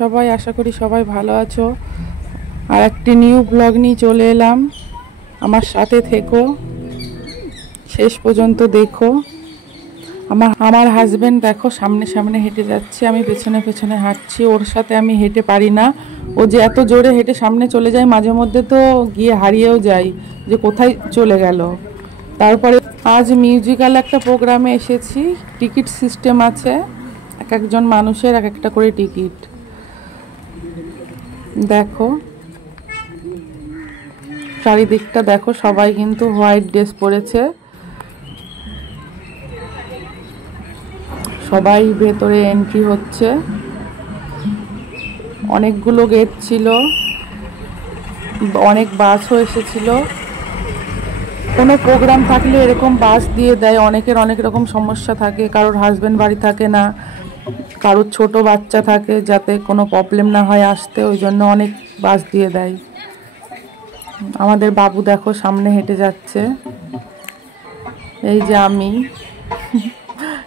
সবাই, আশা করি সবাই ভালো আছো। আর একটি নিউ ব্লগ নিয়ে চলে এলাম। আমার সাথে থেকো, শেষ পর্যন্ত দেখো। আমার হাজবেন্ড দেখো সামনে সামনে হেঁটে যাচ্ছে, আমি পেছনে পেছনে হাঁটছি। ওর সাথে আমি হেঁটে পারি না, ও যে এত জোরে হেঁটে সামনে চলে যায়, মাঝে মধ্যে তো গিয়ে হারিয়েও যাই যে কোথায় চলে গেল। তারপরে আজ মিউজিক্যাল একটা প্রোগ্রামে এসেছি। টিকিট সিস্টেম আছে, এক একজন মানুষের এক একটা করে টিকিট। দেখো চারিদিকটা দেখো, সবাই কিন্তু হোয়াইট ড্রেস পরেছে। সবাই ভেতরে এন্ট্রি হচ্ছে। অনেকগুলো গেট ছিল, অনেক বাসও এসেছিল। কোনো প্রোগ্রাম থাকলে এরকম বাস দিয়ে দেয়। অনেকের অনেক রকম সমস্যা থাকে, কারোর হাজবেন্ড বাড়ি থাকে না, কারোর ছোট বাচ্চা থাকে, যাতে কোনো প্রবলেম না হয় আসতে, ওই জন্য অনেক বাস দিয়ে দেয়। আমাদের বাবু দেখো সামনে হেঁটে যাচ্ছে। এই যে আমি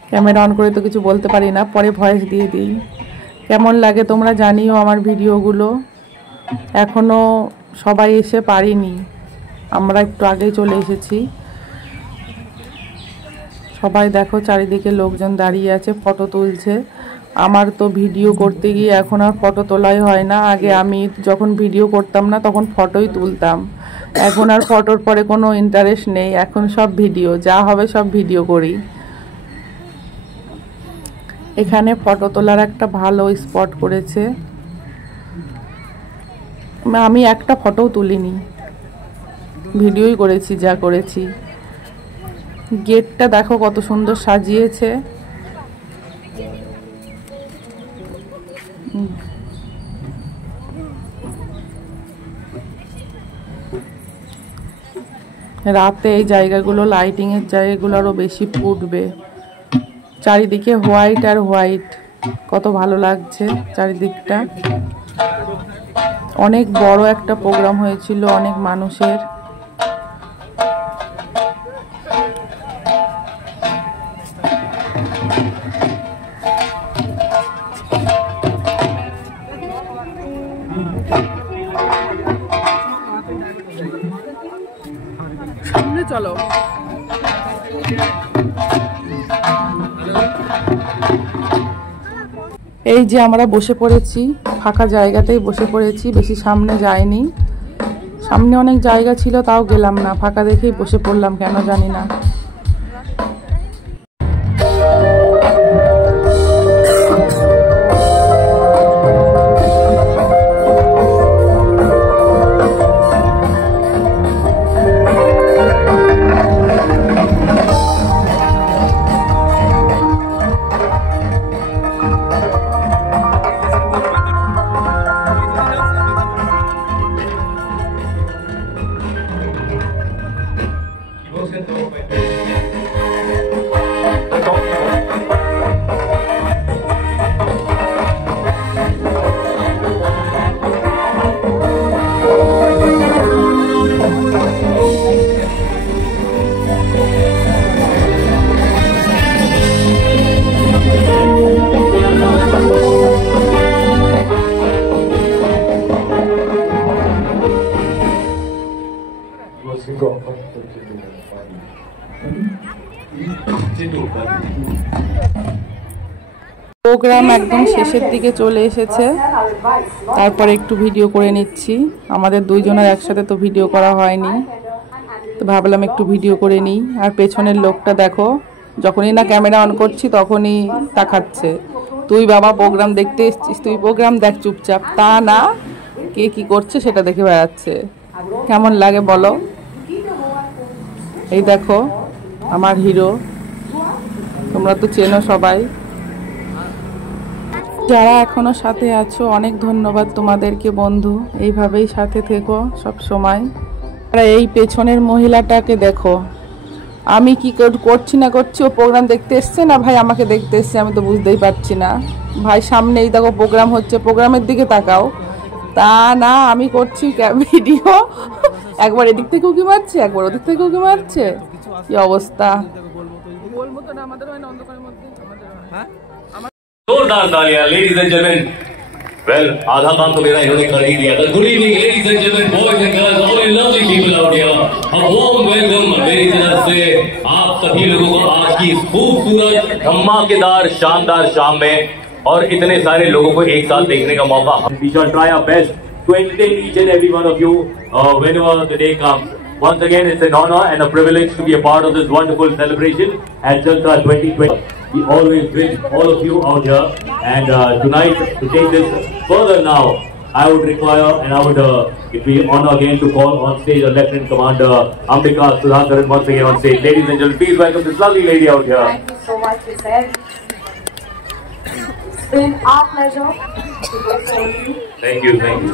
ক্যামেরা অন করে তো কিছু বলতে পারি না, পরে ভয়েস দিয়ে দিই। কেমন লাগে তোমরা জানিও আমার ভিডিওগুলো। এখনো সবাই এসে পারিনি, আমরা একটু আগেই চলে এসেছি। সবাই দেখো চারিদিকে লোকজন দাঁড়িয়ে আছে, ফটো তুলছে। আমার তো ভিডিও করতে গিয়ে এখন আর ফটো তোলাই হয় না। আগে আমি যখন ভিডিও করতাম না তখন ফটোই তুলতাম, এখন আর ফটোর পরে কোনো ইন্টারেস্ট নেই। এখন সব ভিডিও, যা হবে সব ভিডিও করি। এখানে ফটো তোলার একটা ভালো স্পট করেছে। আমি একটা ফটোও তুলিনি, ভিডিওই করেছি যা করেছি। গেটটা দেখো কত সুন্দর সাজিয়েছে। রাতে এই জায়গাগুলো, লাইটিং এর জায়গাগুলো আরো বেশি ফুটবে। চারিদিকে হোয়াইট আর হোয়াইট, কত ভালো লাগছে চারিদিকটা। অনেক বড় একটা প্রোগ্রাম হয়েছিল, অনেক মানুষের। সামনে চলো। এই যে আমরা বসে পড়েছি, ফাঁকা জায়গাতেই বসে পড়েছি, বেশি সামনে যাইনি। সামনে অনেক জায়গা ছিল, তাও গেলাম না, ফাঁকা দেখেই বসে পড়লাম, কেন জানি না। প্রোগ্রাম একদম শেষের দিকে চলে এসেছে, তারপরে একটু ভিডিও করে নিচ্ছি। আমাদের দুইজনের একসাথে তো ভিডিও করা হয়নি, তো ভাবলাম একটু ভিডিও করে নিই। আর পেছনের লোকটা দেখো, যখনই না ক্যামেরা অন করছি তখনই তাকাচ্ছে। তুই বাবা প্রোগ্রাম দেখতে এসছিস, তুই প্রোগ্রাম দেখ চুপচাপ। তা না, কে কি করছে সেটা দেখে বেড়াচ্ছে। কেমন লাগে বলো? এই দেখো আমার হিরো, তোমরা তো চেনো সবাই। যারা এখনো সাথে আছো অনেক ধন্যবাদ তোমাদেরকে বন্ধু, এইভাবেই সাথে থেকো সব সময়। আর এই পেছনের মহিলাটাকে দেখো, আমি কি করছি না করছি, ও প্রোগ্রাম দেখতে এসছে না ভাই আমাকে দেখতে এসছে, আমি তো বুঝতেই পারছি না। ভাই সামনেই দেখো প্রোগ্রাম হচ্ছে, প্রোগ্রামের দিকে তাকাও। তা না, আমি করছি ভিডিও, একবার এদিক থেকে উঁকি মারছে, একবার ওদিক থেকে উঁকি মারছে, কি অবস্থা। जोरदार तालियां लेडीज एंड जेंटलमैन Well, आधा काम तो मेरा इन्होंने कर ही दिया था. Good evening, ladies and gentlemen, boys and girls, all you lovely people out here. A warm welcome मेरी तरफ से आप सभी लोगों को आज की इस खूबसूरत, धमाकेदार, शानदार शाम में और इतने सारे लोगों को एक साथ देखने का मौका. We shall try our best to entertain each and every one of you whenever the day comes. Once again, it's an honor and a privilege to be a part of this wonderful celebration at Jalta 2020. We always bring all of you out here, and tonight to take this further now, I would require and I would it be honor again to call on stage our Lieutenant Commander Ambika Sudhakaran once again on stage. Ladies and gentlemen, please welcome this lovely lady out here. Thank you so much, Hussain. It's been our pleasure to work for you. Thank you, thank you.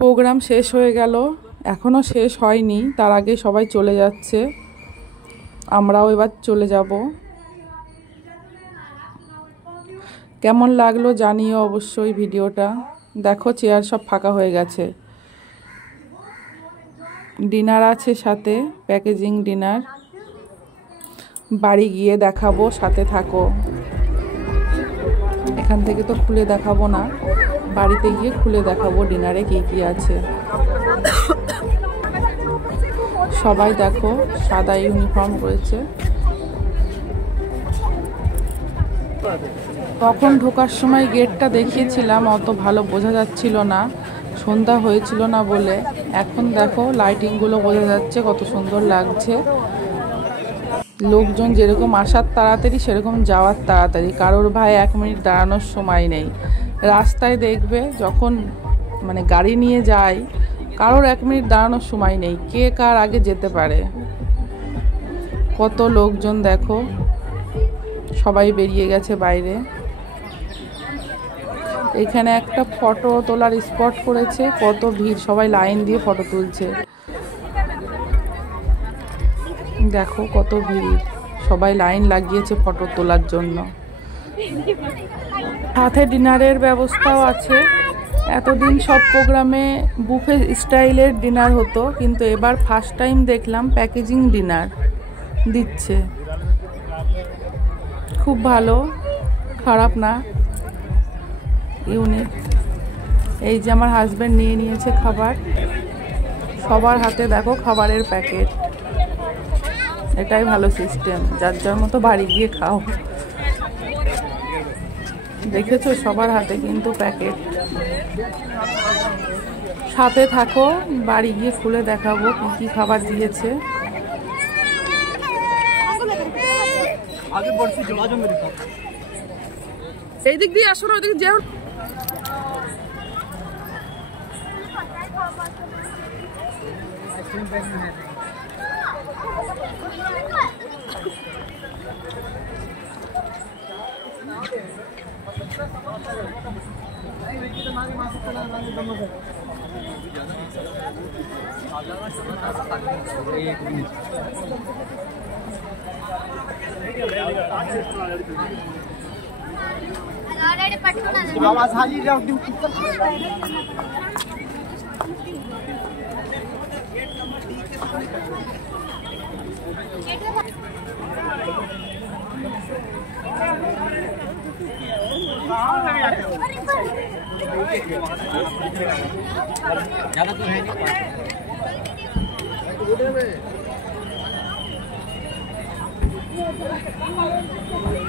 Programme শেষ হয়ে গেল, এখনও শেষ হয়নি, তার আগে সবাই চলে যাচ্ছে, আমরাও এবার চলে যাব। কেমন লাগলো জানিও অবশ্যই ভিডিওটা। দেখো চেয়ার সব ফাঁকা হয়ে গেছে। ডিনার আছে সাথে, প্যাকেজিং ডিনার, বাড়ি গিয়ে দেখাবো, সাথে থাকো। এখান থেকে তো খুলে দেখাবো না, বাড়িতে গিয়ে খুলে দেখাবো ডিনারে কি কি আছে। সবাই দেখো সাদা ইউনিফর্ম পরেছে। তখন ঢোকার সময় গেটটা দেখিয়েছিলাম, অত ভালো বোঝা যাচ্ছিল না, সন্ধ্যা হয়েছিল না বলে। এখন দেখো লাইটিংগুলো বোঝা যাচ্ছে, কত সুন্দর লাগছে। লোকজন যেরকম আসার তাড়াতাড়ি সেরকম যাওয়ার তাড়াতাড়ি, কারোর ভাই 1 মিনিট দাঁড়ানোর সময় নেই। রাস্তায় দেখবে যখন মানে গাড়ি নিয়ে যায়, কারোর 1 মিনিট দাঁড়ানোর সময় নেই, কে কার আগে যেতে পারে। কত লোকজন দেখো, সবাই বেরিয়ে গেছে বাইরে। এখানে একটা ফটো তোলার স্পট করেছে, কত ভিড়, সবাই লাইন দিয়ে ফটো তুলছে। দেখো কত ভিড়, সবাই লাইন লাগিয়েছে ফটো তোলার জন্য। সাথে ডিনারের ব্যবস্থাও আছে। এতদিন সব প্রোগ্রামে বুফে স্টাইলের ডিনার হতো, কিন্তু এবার ফার্স্ট টাইম দেখলাম প্যাকেজিং ডিনার দিচ্ছে। খুব ভালো, খারাপ না, ইউনিক। এই যে আমার হাজব্যান্ড নিয়ে নিয়েছে খাবার, সবার হাতে দেখো খাবারের প্যাকেট। এটাই ভালো সিস্টেম, যার যার মতো বাড়ি গিয়ে খাও। দেখেছো সবার হাতে কিন্তু প্যাকেট। সাথে থাকো, বাড়ি গিয়ে খুলে দেখাবো কি কি খাবার দিয়েছে। এই দিক দিয়ে আসো না, ওদিকে যেও।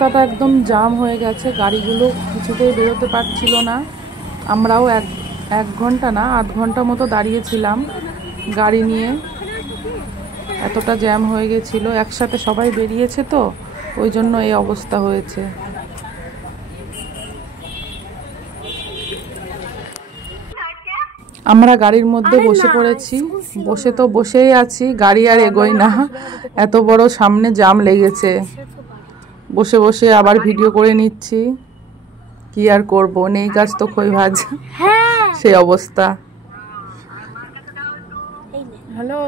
রাস্তাটা একদম জাম হয়ে গেছে, গাড়িগুলো কিছুতেই বেরোতে পারছিল না। আমরাও এক ঘন্টা না, আধ ঘন্টা মতো দাঁড়িয়েছিলাম গাড়ি নিয়ে, এতটা জ্যাম হয়ে গেছিল। একসাথে সবাই বেরিয়েছে তো, ওই জন্য এই অবস্থা হয়েছে। আমরা গাড়ির মধ্যে বসে পড়েছি, বসে তো বসেই আছি, গাড়ি আর এগোয় না, এত বড় সামনে জাম লেগেছে। বসে বসে আবার ভিডিও করে নিচ্ছি, কি আর করব, নেই কাজ তো খই ভাজ, সেই অবস্থা। হ্যালো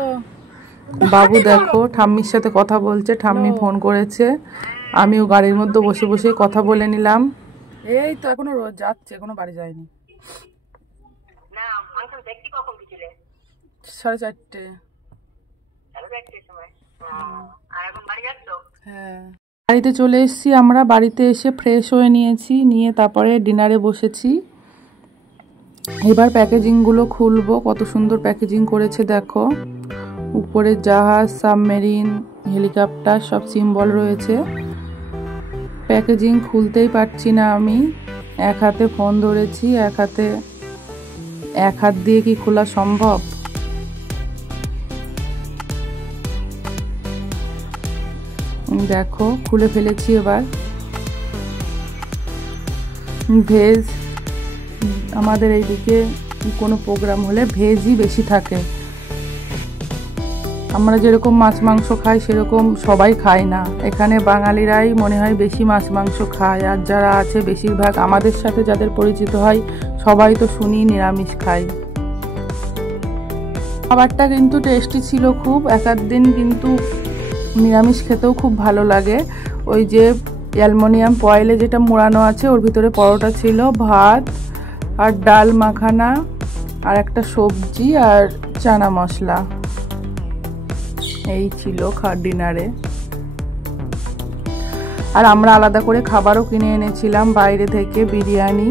বাবু, দেখো ঠাম্মির সাথে কথা বলছে, ঠাম্মি ফোন করেছে, আমিও গাড়ির মধ্যে বসে বসে কথা বলে নিলাম। এই তো এখনো রোজ যাচ্ছে, এখনো বাড়ি যায়নি। 4:30। হ্যাঁ, বাড়িতে চলে এসেছি আমরা। বাড়িতে এসে ফ্রেশ হয়ে নিয়েছি, নিয়ে তারপরে ডিনারে বসেছি। এবার প্যাকেজিংগুলো খুলবো। কত সুন্দর প্যাকেজিং করেছে দেখো, উপরে জাহাজ, সাবমেরিন, হেলিকপ্টার সব সিম্বল রয়েছে। প্যাকেজিং খুলতেই পারছি না আমি, এক হাতে ফোন ধরেছি, এক হাত দিয়ে কি খোলা সম্ভব? দেখো খুলে ফেলেছি। এবার ভেজ, আমাদের এইদিকে কোনো প্রোগ্রাম হলে ভেজই বেশি থাকে। আমরা যেরকম মাছ মাংস খাই সেরকম সবাই খায় না, এখানে বাঙালিরাই মনে হয় বেশি মাছ মাংস খায়। আর যারা আছে বেশিরভাগ আমাদের সাথে যাদের পরিচিত হয় সবাই তো শুনি নিরামিষ খায়। খাবারটা কিন্তু টেস্টি ছিল খুব। এক দিন কিন্তু নিরামিষ খেতেও খুব ভালো লাগে। ওই যে অ্যালুমিনিয়াম ফয়েলে যেটা মোড়ানো আছে ওর ভিতরে পরোটা ছিল, ভাত আর ডাল মাখানা আর একটা সবজি আর চানা মশলা, এই ছিল ডিনারে। আর আমরা আলাদা করে খাবারও কিনে এনেছিলাম বাইরে থেকে, বিরিয়ানি,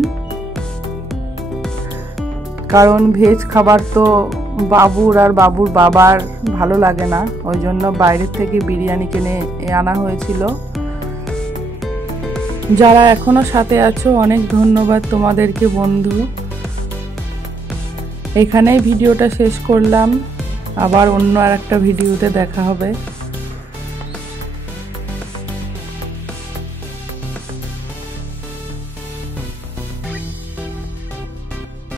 কারণ ভেজ খাবার তো বাবুর আর বাবুর বাবার ভালো লাগে না, ওই জন্য বাইরের থেকে বিরিয়ানি কিনে আনা হয়েছিল। যারা এখনো সাথে আছো অনেক ধন্যবাদ তোমাদেরকে বন্ধু। এখানেই ভিডিওটা শেষ করলাম, আবার অন্য আর একটা ভিডিওতে দেখা হবে।